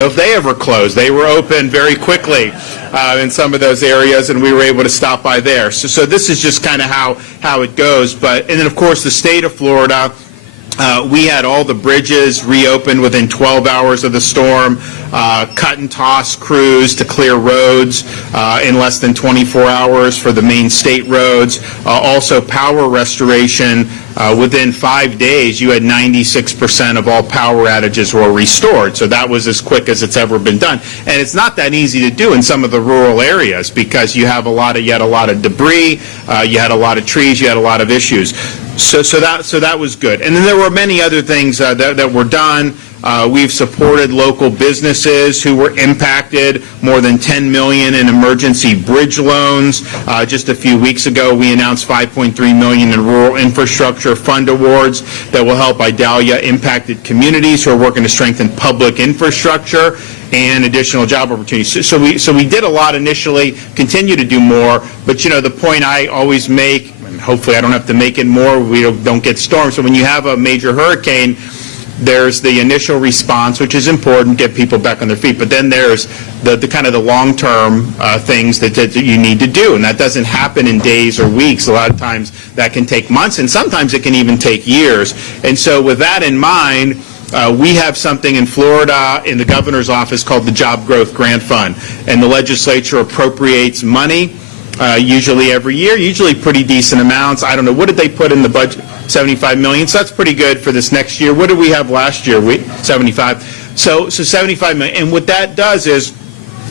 if they ever closed. They were open very quickly in some of those areas, and we were able to stop by there. So this is just kind of how it goes. And then, of course, the state of Florida, we had all the bridges reopened within 12 hours of the storm, cut and toss crews to clear roads in less than 24 hours for the main state roads. Also power restoration. Within 5 days, you had 96% of all power outages were restored. So that was as quick as it's ever been done. And it's not that easy to do in some of the rural areas because you had a lot of debris, you had a lot of trees, you had a lot of issues. So that was good. And then there were many other things that were done. We've supported local businesses who were impacted, more than $10 million in emergency bridge loans. Just a few weeks ago, we announced $5.3 million in rural infrastructure fund awards that will help Idalia impacted communities who are working to strengthen public infrastructure and additional job opportunities. So we did a lot initially, continue to do more, but the point I always make, and hopefully I don't have to make it more, we don't get storms. So when you have a major hurricane, there's the initial response, which is important, get people back on their feet, but then there's the kind of the long-term things that you need to do, and that doesn't happen in days or weeks. A lot of times that can take months, and sometimes it can even take years. And so with that in mind, we have something in Florida in the governor's office called the Job Growth Grant Fund, and the legislature appropriates money usually every year, usually pretty decent amounts. I don't know, what did they put in the budget? 75 million. So that's pretty good for this next year. What did we have last year? 75. So 75 million. And what that does is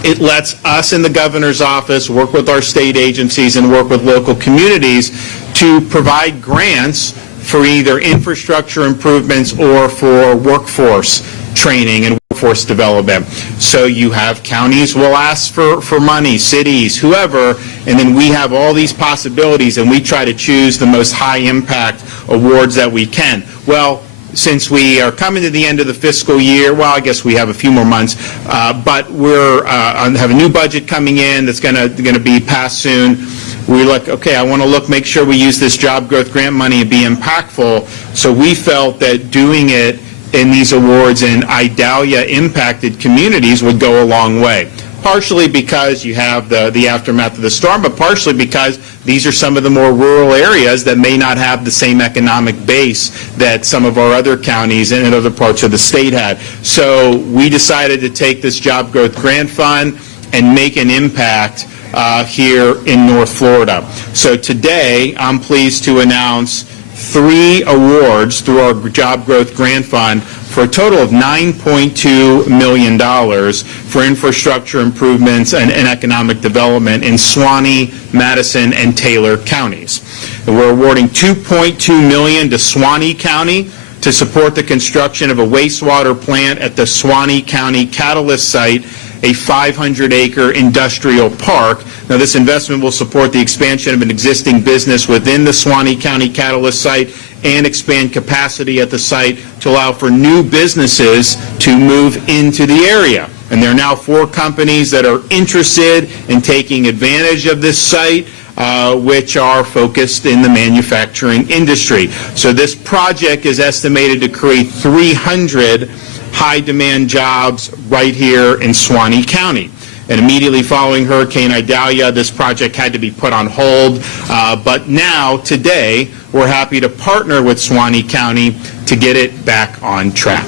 it lets us in the governor's office work with our state agencies and work with local communities to provide grants for either infrastructure improvements or for workforce training and workforce development. So you have counties will ask for money, cities, whoever, and then we have all these possibilities, and we try to choose the most high impact awards that we can. Well, since we are coming to the end of the fiscal year, well, I guess we have a few more months, but we're have a new budget coming in that's going to be passed soon. We look, okay, I want to make sure we use this job growth grant money and be impactful. So we felt that doing it in these awards in Idalia impacted communities would go a long way. Partially because you have the aftermath of the storm, but partially because these are some of the more rural areas that may not have the same economic base that some of our other counties and other parts of the state had. So we decided to take this Job Growth Grant Fund and make an impact here in North Florida. So today, I'm pleased to announce 3 awards through our Job Growth Grant Fund for a total of $9.2 million for infrastructure improvements and economic development in Suwannee, Madison, and Taylor counties. And we're awarding $2.2 million to Suwannee County to support the construction of a wastewater plant at the Suwannee County Catalyst site, a 500-acre industrial park. Now, this investment will support the expansion of an existing business within the Suwannee County Catalyst site and expand capacity at the site to allow for new businesses to move into the area. And there are now 4 companies that are interested in taking advantage of this site, which are focused in the manufacturing industry. So this project is estimated to create 300 high-demand jobs right here in Suwannee County. And immediately following Hurricane Idalia, this project had to be put on hold. But now, today, we're happy to partner with Suwannee County to get it back on track.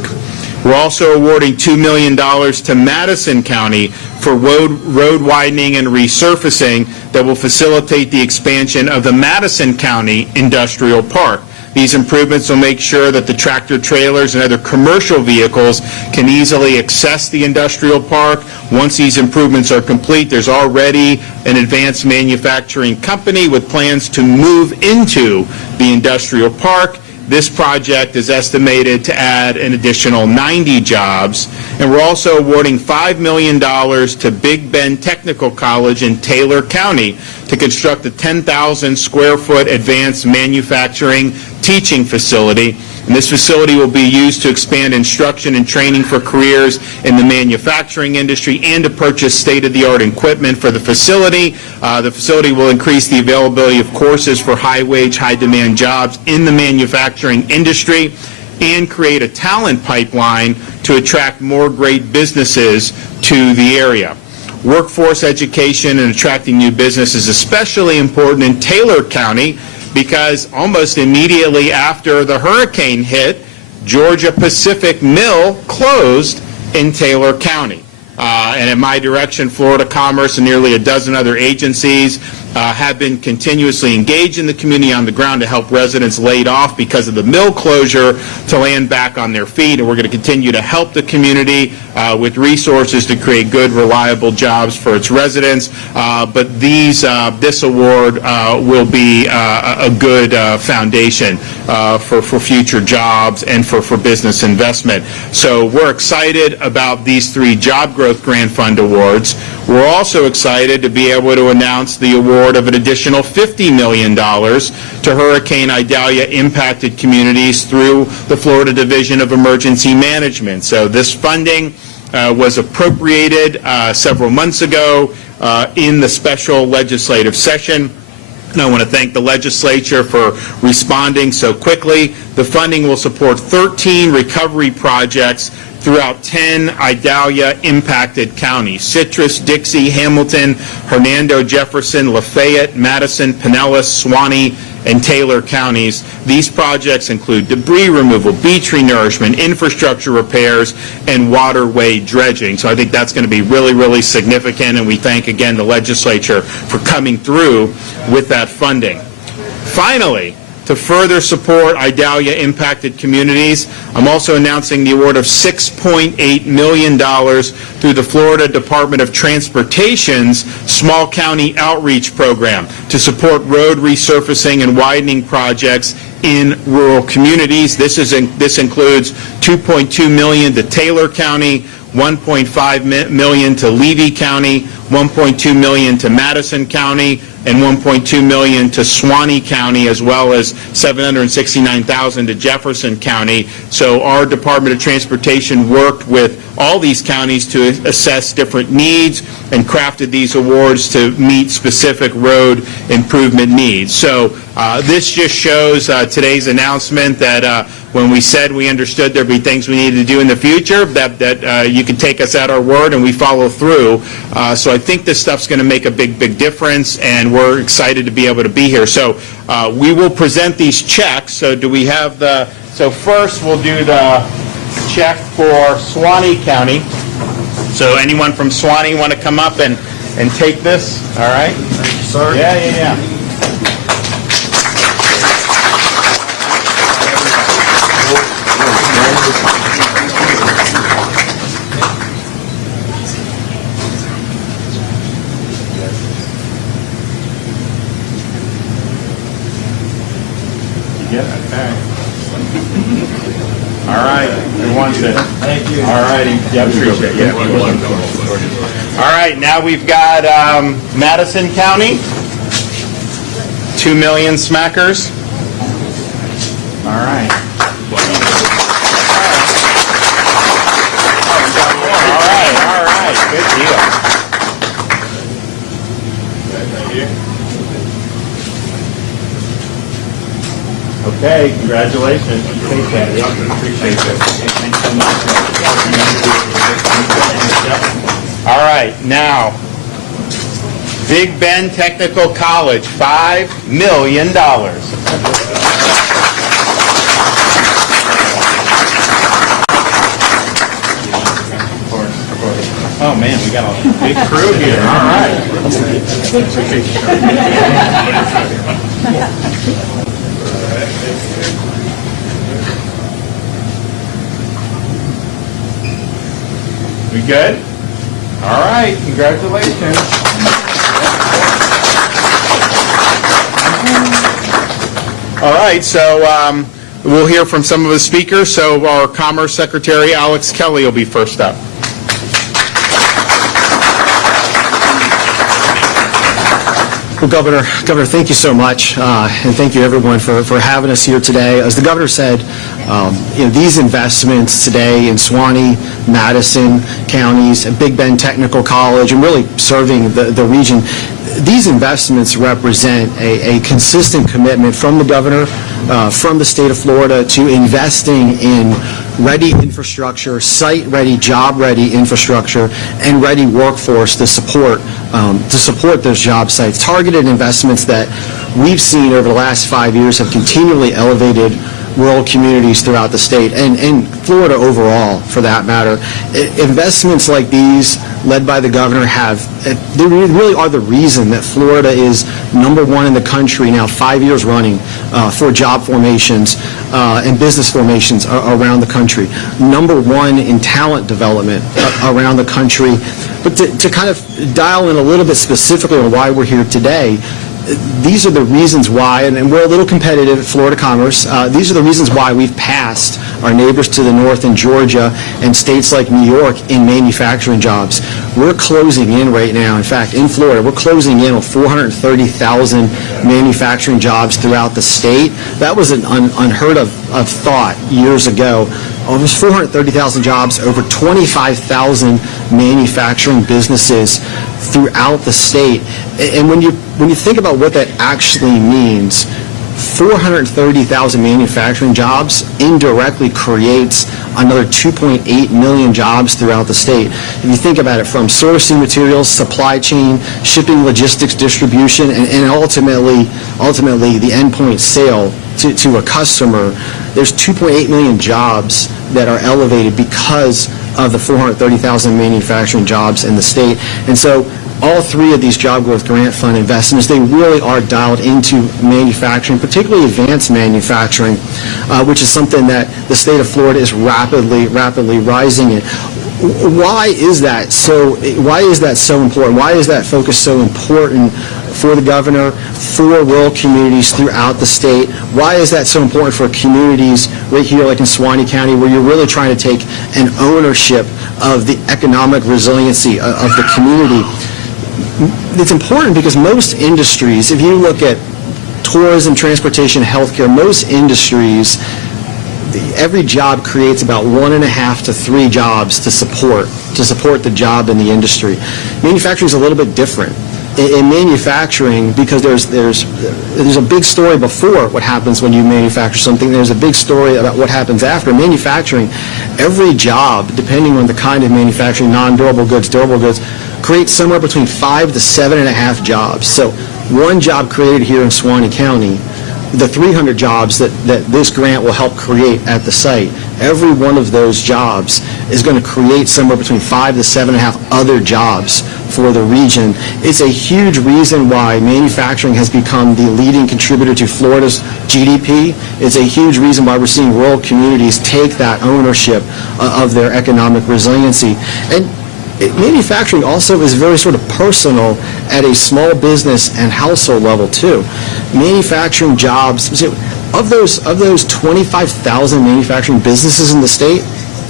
We're also awarding $2 million to Madison County for road widening and resurfacing that will facilitate the expansion of the Madison County Industrial Park. These improvements will make sure that the tractor trailers and other commercial vehicles can easily access the industrial park. Once these improvements are complete, there's already an advanced manufacturing company with plans to move into the industrial park. This project is estimated to add an additional 90 jobs, and we're also awarding $5 million to Big Bend Technical College in Taylor County to construct a 10,000 square foot advanced manufacturing teaching facility. And this facility will be used to expand instruction and training for careers in the manufacturing industry and to purchase state-of-the-art equipment for the facility. The facility will increase the availability of courses for high-wage, high-demand jobs in the manufacturing industry. and create a talent pipeline to attract more great businesses to the area. Workforce education and attracting new business is especially important in Taylor County because almost immediately after the hurricane hit, Georgia Pacific Mill closed in Taylor County. And at my direction, Florida Commerce and nearly a dozen other agencies have been continuously engaged in the community on the ground to help residents laid off because of the mill closure to land back on their feet. And we're going to continue to help the community with resources to create good, reliable jobs for its residents. But this award will be a good foundation for future jobs and for business investment. So we're excited about these 3 Job Growth Grant Fund awards. We're also excited to be able to announce the award of an additional $50 million to Hurricane Idalia impacted communities through the Florida Division of Emergency Management. So this funding was appropriated several months ago in the special legislative session. And I want to thank the legislature for responding so quickly. The funding will support 13 recovery projects throughout 10 Idalia-impacted counties: Citrus, Dixie, Hamilton, Hernando, Jefferson, Lafayette, Madison, Pinellas, Suwannee, and Taylor counties. These projects include debris removal, beach renourishment, infrastructure repairs, and waterway dredging. So I think that's going to be really, really significant, and we thank again the legislature for coming through with that funding. Finally, to further support Idalia-impacted communities, I'm also announcing the award of $6.8 million through the Florida Department of Transportation's Small County Outreach Program to support road resurfacing and widening projects in rural communities. This includes $2.2 million to Taylor County, $1.5 million to Levy County, $1.2 million to Madison County, and $1.2 million to Suwannee County, as well as $769,000 to Jefferson County. So our Department of Transportation worked with all these counties to assess different needs and crafted these awards to meet specific road improvement needs. So this just shows today's announcement that when we said we understood there'd be things we needed to do in the future, that you could take us at our word and we follow through. So I think this stuff's going to make a big difference, and we're excited to be able to be here. So we will present these checks. So do we have so first we'll do the check for Suwannee County. So anyone from Suwannee want to come up and take this? All right. Thank you, sir. Yeah. Okay. All right. Who wants it? Thank you. All righty. Yeah, appreciate it. Yeah. All right. Now we've got Madison County. 2 million smackers. All right. All right. Good deal. Thank you. Okay, congratulations. Appreciate that. Appreciate it. Thanks so much. All right, now, Big Bend Technical College, $5 million. Oh man, we got a big crew here. All right. We good? All right, congratulations. All right, so we'll hear from some of the speakers. So our Commerce Secretary, Alex Kelly, will be first up. Well, Governor, thank you so much, and thank you everyone for having us here today. As the Governor said, these investments today in Suwannee, Madison counties, Big Bend Technical College, and really serving the region, these investments represent a consistent commitment from the Governor from the state of Florida to investing in ready infrastructure, site-ready, job-ready infrastructure, and ready workforce to support those job sites. Targeted investments that we've seen over the last 5 years have continually elevated rural communities throughout the state, and Florida overall, for that matter. Investments like these, led by the governor, they really are the reason that Florida is #1 in the country now 5 years running for job formations and business formations around the country. #1 in talent development around the country. But to kind of dial in a little bit specifically on why we're here today, these are the reasons why, and we're a little competitive at Florida Commerce, these are the reasons why we've passed our neighbors to the north in Georgia and states like New York in manufacturing jobs. We're closing in right now. In fact, in Florida, we're closing in on 430,000 manufacturing jobs throughout the state. That was an unheard of thought years ago. Almost 430,000 jobs, over 25,000 manufacturing businesses throughout the state. And when you think about what that actually means, 430,000 manufacturing jobs indirectly creates another 2.8 million jobs throughout the state. If you think about it, from sourcing materials, supply chain, shipping, logistics, distribution, and ultimately the endpoint sale to a customer, there's 2.8 million jobs that are elevated because of the 430,000 manufacturing jobs in the state. And so all three of these job growth grant fund investments, they really are dialed into manufacturing, particularly advanced manufacturing, which is something that the state of Florida is rapidly rising in. Why is that so important? Why is that focus so important for the governor, for rural communities throughout the state? Why is that so important for communities right here like in Suwannee County, where you're really trying to take an ownership of the economic resiliency of the community? It's important because most industries, if you look at tourism, transportation, healthcare, most industries, every job creates about 1.5 to 3 jobs to support the job in the industry. Manufacturing is a little bit different. In manufacturing, because there's a big story before what happens when you manufacture something, there's a big story about what happens after. Manufacturing, every job, depending on the kind of manufacturing, non-durable goods, durable goods, creates somewhere between 5 to 7.5 jobs. So one job created here in Suwannee County, the 300 jobs that this grant will help create at the site, every one of those jobs is going to create somewhere between 5 to 7.5 other jobs for the region. It's a huge reason why manufacturing has become the leading contributor to Florida's GDP. It's a huge reason why we're seeing rural communities take that ownership of their economic resiliency. And manufacturing also is very sort of personal at a small business and household level too. Manufacturing jobs, of those 25,000 manufacturing businesses in the state,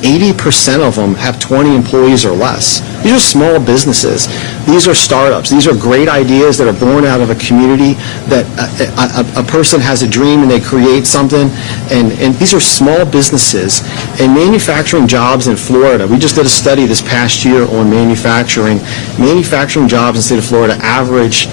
80% of them have 20 employees or less. These are small businesses. These are startups. These are great ideas that are born out of a community that a person has a dream and they create something. And these are small businesses. And manufacturing jobs in Florida, we just did a study this past year on manufacturing. Manufacturing jobs in the state of Florida, average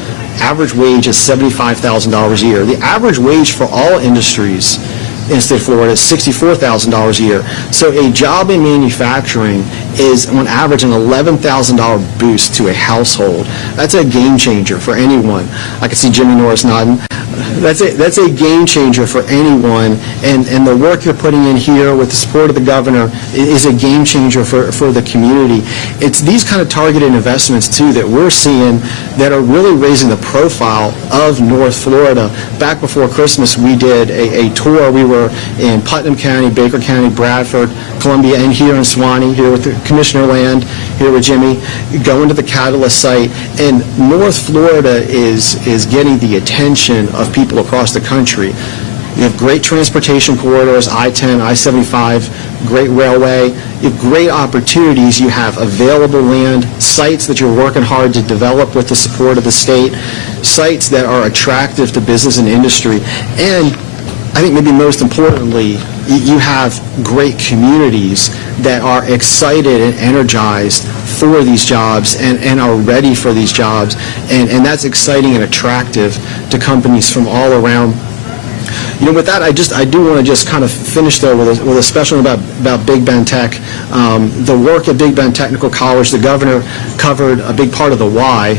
wage is $75,000 a year. The average wage for all industries in the state of Florida is $64,000 a year. So a job in manufacturing is on average an $11,000 boost to a household. That's a game changer for anyone. I can see Jimmy Norris nodding. That's a game changer for anyone, and the work you're putting in here with the support of the governor is a game changer for the community. It's these kind of targeted investments too that we're seeing that are really raising the profile of North Florida. Back before Christmas, we did a tour. We were in Putnam County, Baker County, Bradford, Columbia, and here in Suwannee, here with Commissioner Land, here with Jimmy, going to the Catalyst site. And North Florida is getting the attention of people across the country. You have great transportation corridors, I-10, I-75, great railway. You have great opportunities. You have available land, sites that you're working hard to develop with the support of the state, sites that are attractive to business and industry. And I think maybe most importantly, you have great communities that are excited and energized for these jobs and are ready for these jobs. And that's exciting and attractive to companies from all around With that, I do want to just kind of finish though with a special about Big Bend Tech. The work at Big Bend Technical College, the governor covered a big part of the why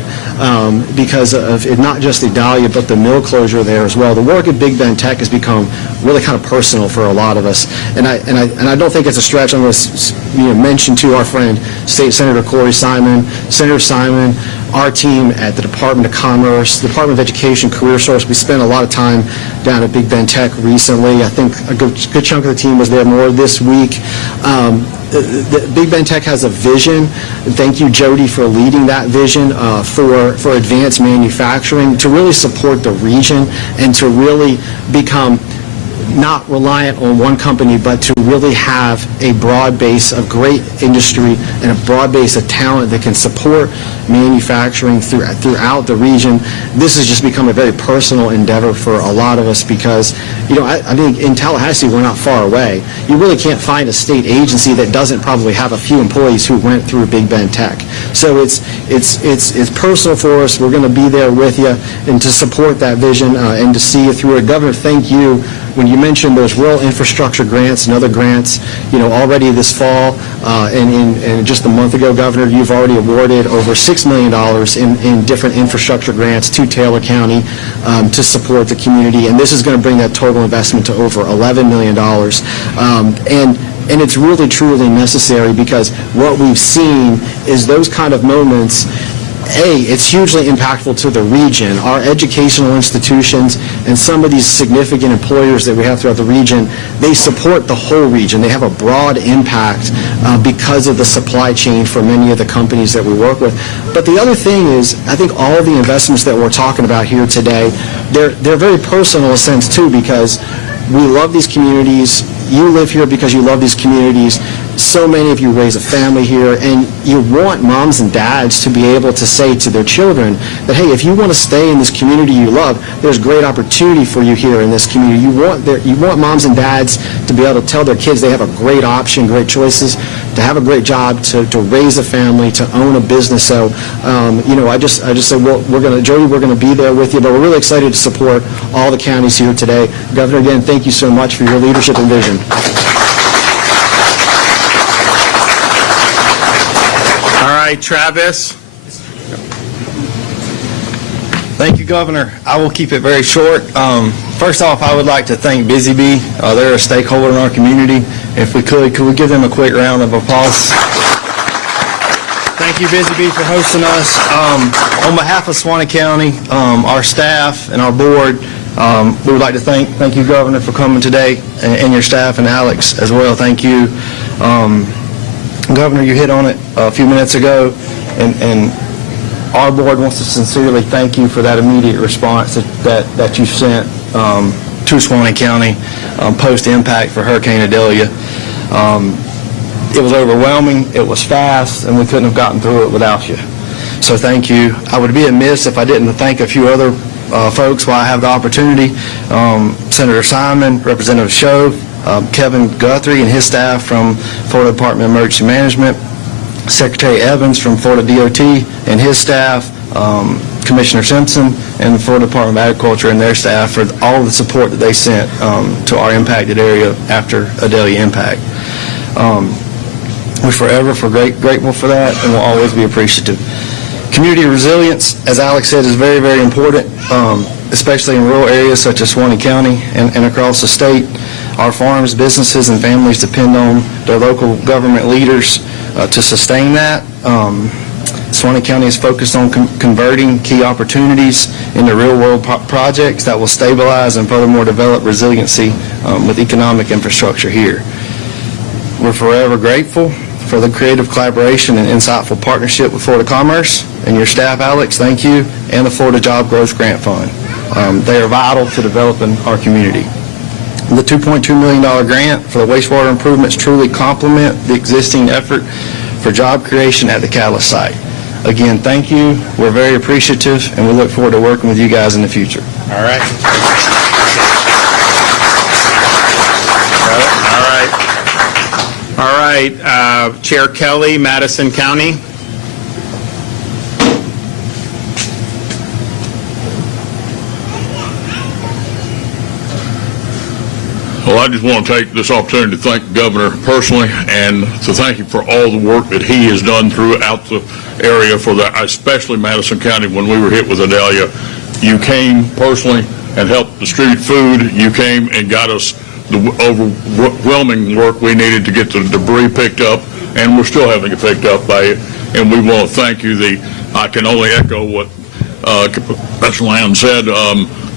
because of it, not just Idalia, but the mill closure there as well. The work at Big Bend Tech has become really kind of personal for a lot of us, and I don't think it's a stretch. I'm going to mention to our friend State Senator Corey Simon, Senator Simon, our team at the Department of Commerce, Department of Education, Career Source. We spent a lot of time down at Big Bend Tech recently. I think a good chunk of the team was there more this week. The Big Bend Tech has a vision, and thank you, Jody, for leading that vision for advanced manufacturing to really support the region and to really become not reliant on one company, but to really have a broad base of great industry and a broad base of talent that can support manufacturing throughout the region. This has just become a very personal endeavor for a lot of us because, I think in Tallahassee, we're not far away. You really can't find a state agency that doesn't probably have a few employees who went through Big Bend Tech. So it's personal for us. We're going to be there with you and to support that vision and to see you through it. Governor, thank you. When you mentioned those rural infrastructure grants and other grants, already this fall and just a month ago, Governor, you've already awarded over $6 million in different infrastructure grants to Taylor County to support the community, and this is going to bring that total investment to over $11 million. And it's really, truly necessary because what we've seen is those kind of moments. It's hugely impactful to the region. Our educational institutions and some of these significant employers that we have throughout the region, they support the whole region. They have a broad impact because of the supply chain for many of the companies that we work with. But the other thing is, I think all of the investments that we're talking about here today, they're very personal in a sense too, because we love these communities. You live here because you love these communities. So many of you raise a family here, and you want moms and dads to be able to say to their children that, hey, if you want to stay in this community you love, there's great opportunity for you here in this community. You want moms and dads to be able to tell their kids they have a great option, great choices, to have a great job, to raise a family, to own a business. So, I just said, well, Jody, we're going to be there with you, but we're really excited to support all the counties here today. Governor, again, thank you so much for your leadership and vision. All right, Travis. Thank you, Governor. I will keep it very short. First off, I would like to thank Busy Bee. They're a stakeholder in our community. If we could we give them a quick round of applause? Thank you, Busy Bee, for hosting us. On behalf of Suwannee County, our staff and our board, we would like to thank you, Governor, for coming today, and your staff, and Alex as well. Thank you. Governor, you hit on it a few minutes ago, and our board wants to sincerely thank you for that immediate response that you sent to Suwannee County post-impact for Hurricane Idalia. It was overwhelming, it was fast, and we couldn't have gotten through it without you. So thank you. I would be amiss if I didn't thank a few other folks while I have the opportunity. Senator Simon, Representative Shove, Kevin Guthrie and his staff from Florida Department of Emergency Management, Secretary Evans from Florida DOT and his staff, Commissioner Simpson and the Florida Department of Agriculture and their staff for all of the support that they sent to our impacted area after Idalia impact. We're forever grateful for that, and we'll always be appreciative. Community resilience, as Alex said, is very, very important, especially in rural areas such as Suwannee County and across the state. Our farms, businesses, and families depend on their local government leaders to sustain that. Suwannee County is focused on converting key opportunities into real-world projects that will stabilize and furthermore develop resiliency with economic infrastructure here. We're forever grateful for the creative collaboration and insightful partnership with Florida Commerce and your staff, Alex, thank you, and the Florida Job Growth Grant Fund. They are vital to developing our community. The $2.2 million grant for the wastewater improvements truly complement the existing effort for job creation at the Catalyst site. Again, thank you. We're very appreciative, and we look forward to working with you guys in the future. All right. All right. Chair Kelly, Madison County. Well, I just want to take this opportunity to thank the governor personally and to thank him for all the work that he has done throughout the area, especially Madison County when we were hit with Idalia. You came personally and helped distribute food. You came and got us the overwhelming work we needed to get the debris picked up, and we're still having it picked up by you. And we want to thank you. I can only echo what Professor Lamb said.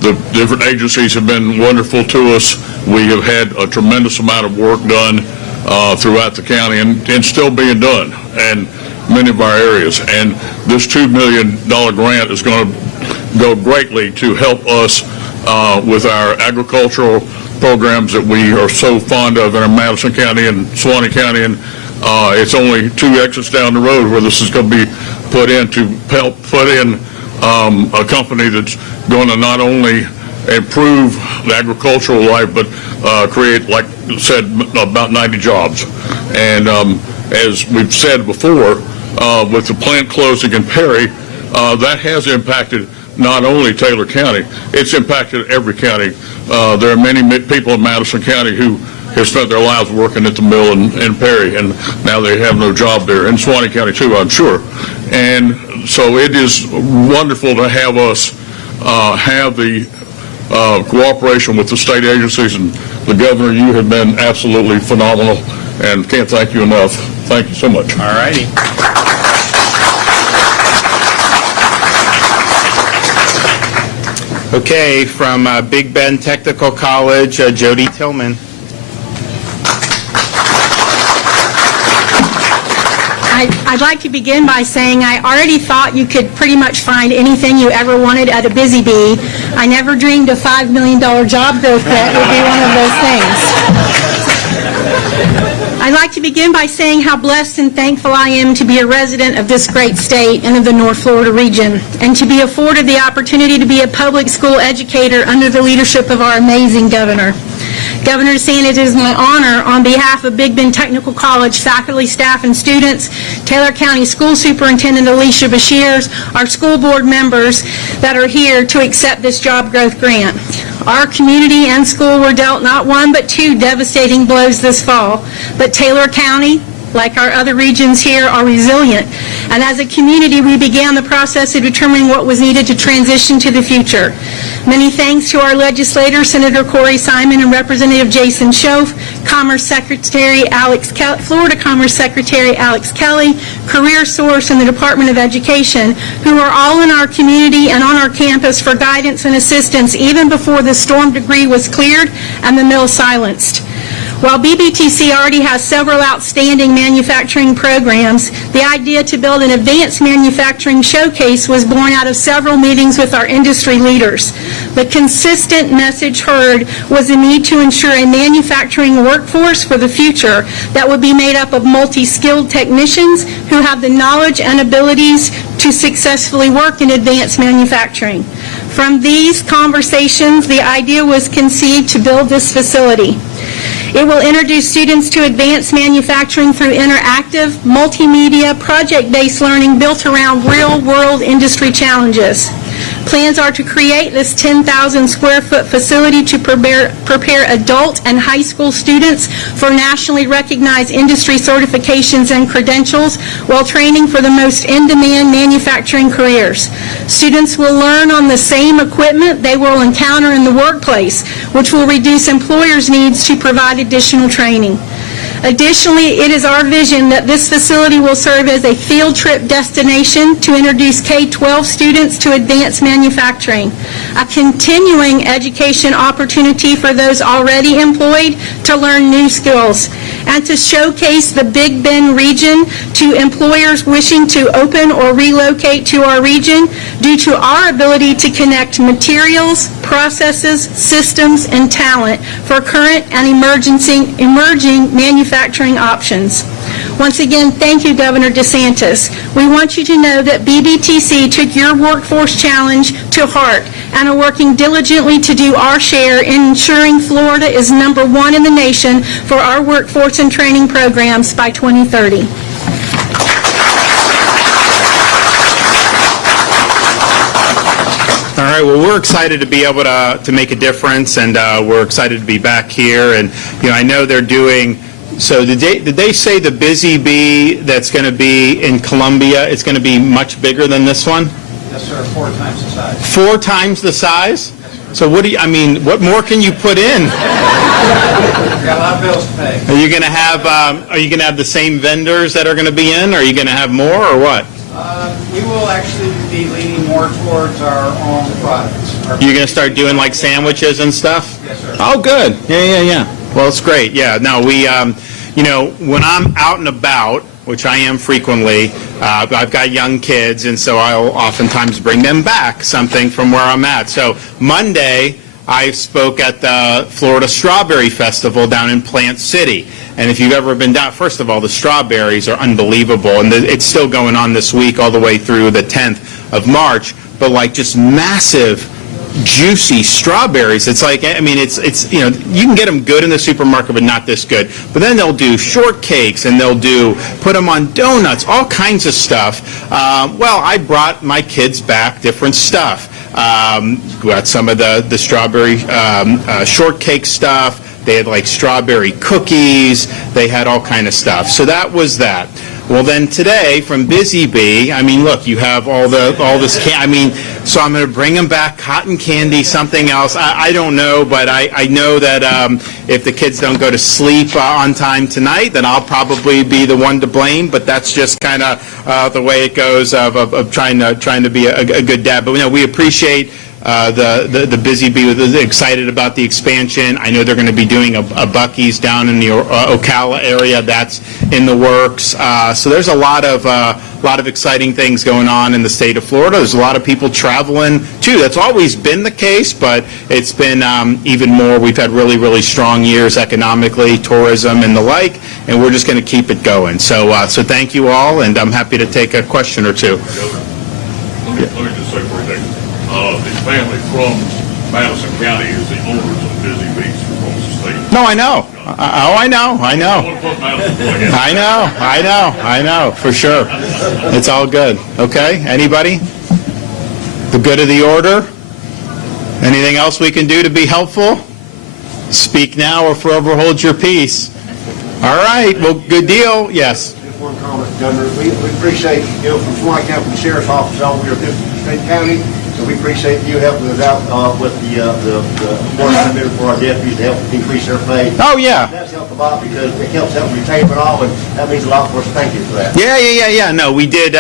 The different agencies have been wonderful to us. We have had a tremendous amount of work done throughout the county and still being done in many of our areas. And this $2 million grant is going to go greatly to help us with our agricultural programs that we are so fond of in our Madison County and Suwannee County. And it's only 2 exits down the road where this is going to be put in to help put in a company that's going to not only improve the agricultural life, but create, like I said, about 90 jobs. And as we've said before, with the plant closing in Perry, that has impacted not only Taylor County, it's impacted every county. There are many people in Madison County who have spent their lives working at the mill in Perry, and now they have no job there. In Suwannee County too, I'm sure. And so it is wonderful to have us have the cooperation with the state agencies, and the governor, you have been absolutely phenomenal, and can't thank you enough. Thank you so much. All righty. Okay, from Big Bend Technical College, Jody Tillman. I'd like to begin by saying I already thought you could pretty much find anything you ever wanted at a Busy Bee. I never dreamed a $5 million job growth grant would be one of those things. I'd like to begin by saying how blessed and thankful I am to be a resident of this great state and of the North Florida region, and to be afforded the opportunity to be a public school educator under the leadership of our amazing governor. Governor DeSantis, it is my honor on behalf of Big Bend Technical College faculty, staff, and students, Taylor County School Superintendent Alicia Bashirs, our school board members that are here to accept this job growth grant. Our community and school were dealt not one but 2 devastating blows this fall, but Taylor County, like our other regions here, are resilient. And as a community, we began the process of determining what was needed to transition to the future. Many thanks to our legislators, Senator Corey Simon and Representative Jason Schoaf, Florida Commerce Secretary Alex Kelly, Career Source, and the Department of Education, who are all in our community and on our campus for guidance and assistance even before the storm debris was cleared and the mill silenced. While BBTC already has several outstanding manufacturing programs, the idea to build an advanced manufacturing showcase was born out of several meetings with our industry leaders. The consistent message heard was the need to ensure a manufacturing workforce for the future that would be made up of multi-skilled technicians who have the knowledge and abilities to successfully work in advanced manufacturing. From these conversations, the idea was conceived to build this facility. It will introduce students to advanced manufacturing through interactive, multimedia, project-based learning built around real-world industry challenges. Plans are to create this 10,000 square foot facility to prepare adult and high school students for nationally recognized industry certifications and credentials while training for the most in-demand manufacturing careers. Students will learn on the same equipment they will encounter in the workplace, which will reduce employers' needs to provide additional training. Additionally, it is our vision that this facility will serve as a field trip destination to introduce K-12 students to advanced manufacturing, a continuing education opportunity for those already employed to learn new skills, and to showcase the Big Bend region to employers wishing to open or relocate to our region due to our ability to connect materials, processes, systems, and talent for current and emerging manufacturing options. Once again, thank you, Governor DeSantis. We want you to know that BBTC took your workforce challenge to heart and are working diligently to do our share in ensuring Florida is #1 in the nation for our workforce and training programs by 2030. All right, well, we're excited to be able to make a difference, and we're excited to be back here. And, I know they're doing, so did they say the Busy Bee that's going to be in Columbia is going to be much bigger than this one? Yes, sir, 4 times the size. 4 times the size? So what more can you put in? We've got a lot of bills to pay. Are you going to have the same vendors that are going to be in? Are you going to have more, or what? We will actually be leaning more towards our own products. You're going to start doing like sandwiches and stuff? Yes, sir. Oh, good. Yeah. Well, it's great. Yeah, no, we, when I'm out and about, which I am frequently, I've got young kids, and so I'll oftentimes bring them back something from where I'm at. So Monday, I spoke at the Florida Strawberry Festival down in Plant City. And if you've ever been down, first of all, the strawberries are unbelievable. And it's still going on this week all the way through the 10th of March. But like just massive, juicy strawberries. It's like, it's you can get them good in the supermarket, but not this good. But then they'll do shortcakes, and they'll put them on donuts, all kinds of stuff. I brought my kids back different stuff. Got some of the strawberry shortcake stuff. They had like strawberry cookies. They had all kind of stuff. So that was that. Well, then today from Busy Bee, look, you have all this so I'm going to bring them back cotton candy, something else. I don't know, but I know that if the kids don't go to sleep on time tonight, then I'll probably be the one to blame. But that's just kind of the way it goes of trying to be a good dad. But we appreciate the Busy Bee was excited about the expansion. I know they're going to be doing a Buc-ee's down in the Ocala area. That's in the works. So there's a lot of exciting things going on in the state of Florida. There's a lot of people traveling too. That's always been the case, but it's been even more. We've had really, really strong years economically, tourism and the like, and we're just going to keep it going. So thank you all, and I'm happy to take a question or two. Let me just say for a second. The family from Madison County is the owners of Busy Bees across the state. No, I know. I know. I want to put Madison I know, for sure. It's all good. Okay, anybody? The good of the order? Anything else we can do to be helpful? Speak now or forever hold your peace. All right, well, good deal. Yes. Just one comment, Governor. We appreciate, from Swanee County, from the Sheriff's Office, all we're doing for State County. So we appreciate you helping us out with the work I'm doing for our deputies to help increase their pay. Oh, yeah. That's helped a lot because it helps help retain it all, and that means a lot for us. Thank you for that. Yeah. No, we did.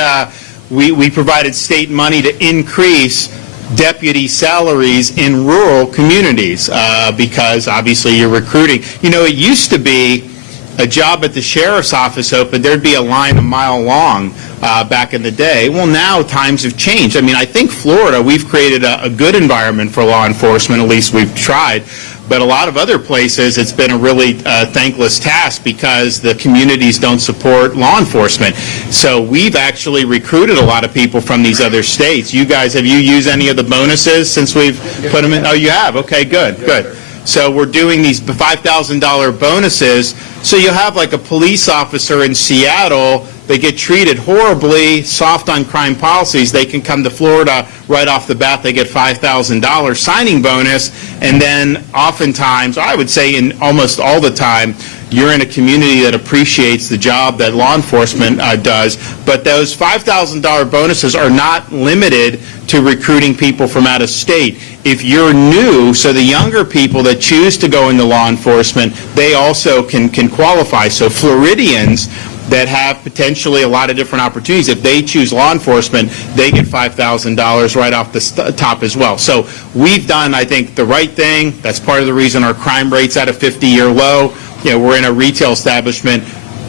We provided state money to increase deputy salaries in rural communities because obviously you're recruiting. It used to be a job at the sheriff's office open, there'd be a line a mile long back in the day. Well, now times have changed. I think Florida, we've created a good environment for law enforcement, at least we've tried. But a lot of other places, it's been a really thankless task because the communities don't support law enforcement. So we've actually recruited a lot of people from these other states. You guys, have you used any of the bonuses since we've put them in? Oh, you have? Okay, good. So we're doing these $5,000 bonuses. So you have like a police officer in Seattle, they get treated horribly, soft on crime policies. They can come to Florida right off the bat. They get $5,000 signing bonus. And then oftentimes, I would say in almost all the time, you're in a community that appreciates the job that law enforcement does. But those $5,000 bonuses are not limited to recruiting people from out of state. If you're new, so the younger people that choose to go into law enforcement, they also can qualify. So Floridians that have potentially a lot of different opportunities, if they choose law enforcement, they get $5,000 right off the top as well. So we've done, I think, the right thing. That's part of the reason our crime rate's at a 50-year low. We're in a retail establishment.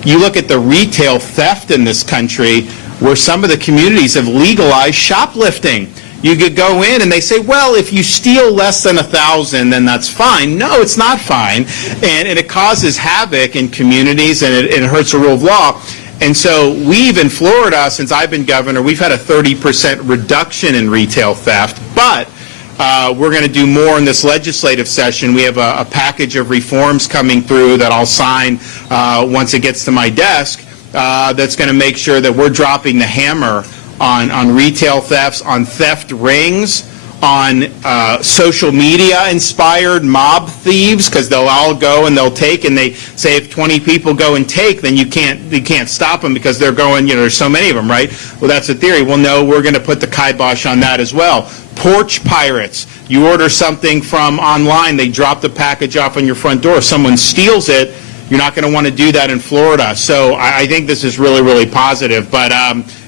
You look at the retail theft in this country, where some of the communities have legalized shoplifting. You could go in and they say, well, if you steal less than 1,000, then that's fine. No, it's not fine. And it causes havoc in communities, and it hurts the rule of law. And so we've, in Florida, since I've been governor, we've had a 30% reduction in retail theft. But we're going to do more in this legislative session. We have a package of reforms coming through that I'll sign once it gets to my desk that's going to make sure that we're dropping the hammer on retail thefts, on theft rings, on social media-inspired mob thieves, because they'll all go and they'll take, and they say if 20 people go and take, then you can't stop them because they're going, there's so many of them, right? Well, that's a theory. Well, no, we're going to put the kibosh on that as well. Porch pirates. You order something from online, they drop the package off on your front door. If someone steals it, you're not going to want to do that in Florida. So I think this is really, really positive. But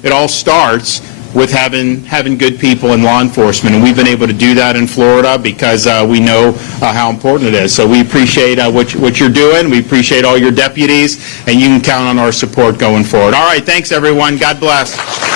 it all starts with having good people in law enforcement, and we've been able to do that in Florida because we know how important it is. So we appreciate what you're doing. We appreciate all your deputies, and you can count on our support going forward. All right, thanks everyone. God bless.